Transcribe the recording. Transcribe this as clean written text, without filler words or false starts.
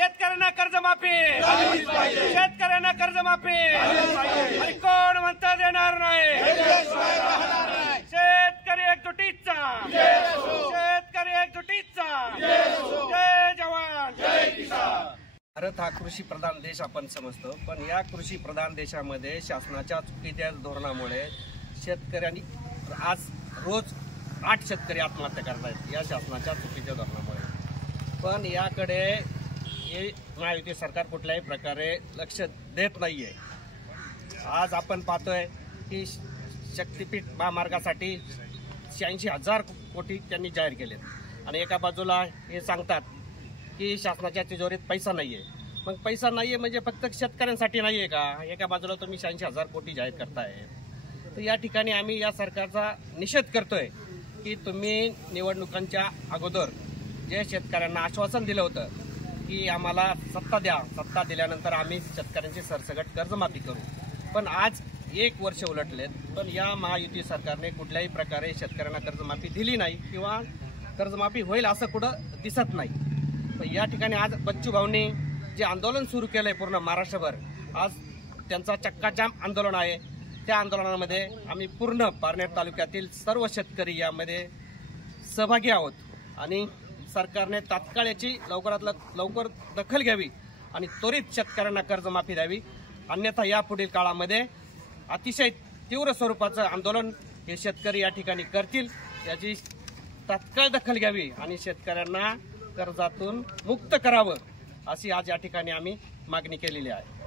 शेतकऱ्यांना कर्जमाफी, शेतकऱ्यांना कर्जमाफी. आणि कोण म्हणता देणार नाही. शेतकरी एकजुटीचा, शेतकरी एकजुटीचा. जय जवान जय किसान. भारत हा कृषी प्रधान देश आपण समजतो, पण या कृषी प्रधान देशामध्ये शासनाच्या चुकीच्या धोरणामुळे शेतकऱ्यांनी आज रोज 8 शेतकरी आत्महत्या करतायत या शासनाच्या चुकीच्या धोरणामुळे. पण याकडे हे महायुती सरकार कुठल्याही प्रकारे लक्ष देत नाहीये. आज आपण पाहतोय की शक्तीपीठ महामार्गासाठी 86,000 कोटी त्यांनी जाहीर केलेत आणि एका बाजूला हे सांगतात की शासनाच्या तिजोरीत पैसा नाहीये. मग पैसा नाहीये म्हणजे फक्त शेतकऱ्यांसाठी नाहीये का? एका बाजूला तुम्ही 86,000 कोटी जाहीर करताय. तर या ठिकाणी आम्ही या सरकारचा निषेध करतोय की तुम्ही निवडणुकांच्या अगोदर जे शेतकऱ्यांना आश्वासन दिलं होतं की आम्हाला सत्ता द्या, सत्ता दिल्यानंतर आम्ही शेतकऱ्यांची सरसकट कर्जमाफी करू, पण आज 1 वर्ष उलटलेत, पण या महायुती सरकारने कुठल्याही प्रकारे शेतकऱ्यांना कर्जमाफी दिली नाही किंवा कर्जमाफी होईल असं कुठं दिसत नाही. पण या ठिकाणी आज बच्चू भाऊंनी जे आंदोलन सुरू केलंय पूर्ण महाराष्ट्रभर, आज त्यांचा चक्काजाम आंदोलन आहे. त्या आंदोलनामध्ये आम्ही पूर्ण पारनेर तालुक्यातील सर्व शेतकरी यामध्ये सहभागी आहोत आणि सरकारने तात्काळ याची लवकरात लवकर दखल घ्यावी आणि त्वरित शेतकऱ्यांना कर्जमाफी द्यावी. अन्यथा यापुढील काळामध्ये अतिशय तीव्र स्वरूपाचं आंदोलन हे शेतकरी या ठिकाणी करतील. याची तात्काळ दखल घ्यावी आणि शेतकऱ्यांना कर्जातून मुक्त करावं अशी आज या ठिकाणी आम्ही मागणी केलेली आहे.